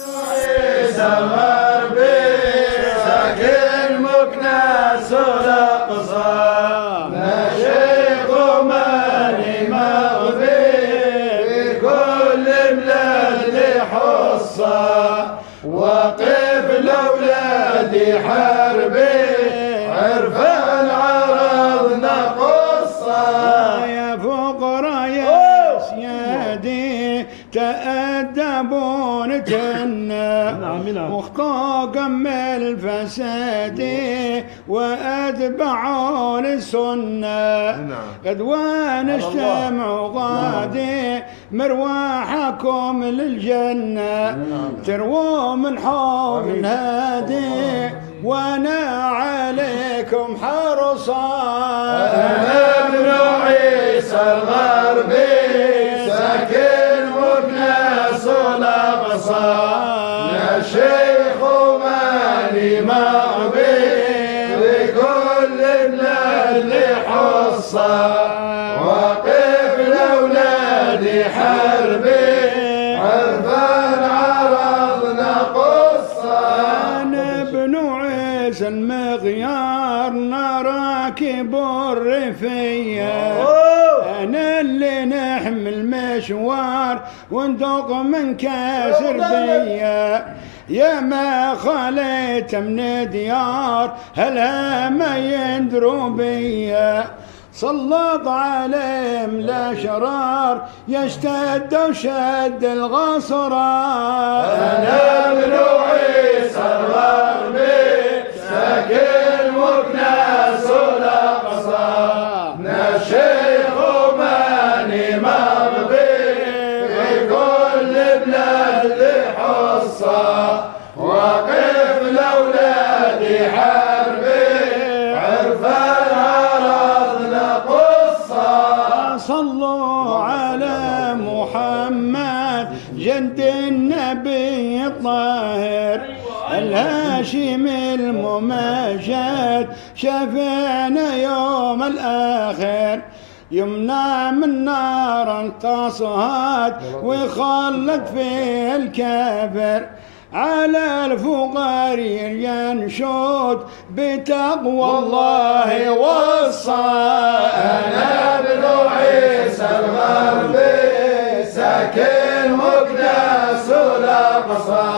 عيسى الغربي ساكن مكناس الأقصى، مشيخ وماني مغبي بكل بلاد حصة، وقف لأولادي حربي عرفا العرض نقصة. يا فقراء يا سيادي تأدبون كنا واخطاكم من الفساد وأتبعون السنة، قد ونجتمع غادي مرواحكم للجنة، ترووا من حوض هادي وانا عليكم حرصا. أنا ابن عيسى الغربي ساكن مكناس الأقصى، شيخ وماني مغبي بكل بلاد حصة، وقف لأولادي حربي عرفان عرضنا قصة. أنا ابن عيسى المغيار راكب الرفية، أنا اللي نحمل مشوار وندق من كاسر بيا، يا ما خليت من ديار هلا ما يندروا بيا، سلط عليهم الأشرار يشتد وشد الغصران. أنا ابن عيسى الغربي ساكن مكناس الأقصى، شيخ وماني مغبي بكل بلاد حصة، وقف لأولادي حربي عرفان عرضنا قصة. صلوا على محمد جد النبي الطاهر الهاشم الممجد، شفينا يوم الآخر، يمنع من نار تصهد ويخلد في الكافر، على الفقراء ينشد بتقوى الله والصلاة. أنا ابن عيسى الغربي ساكن مكناس الأقصى،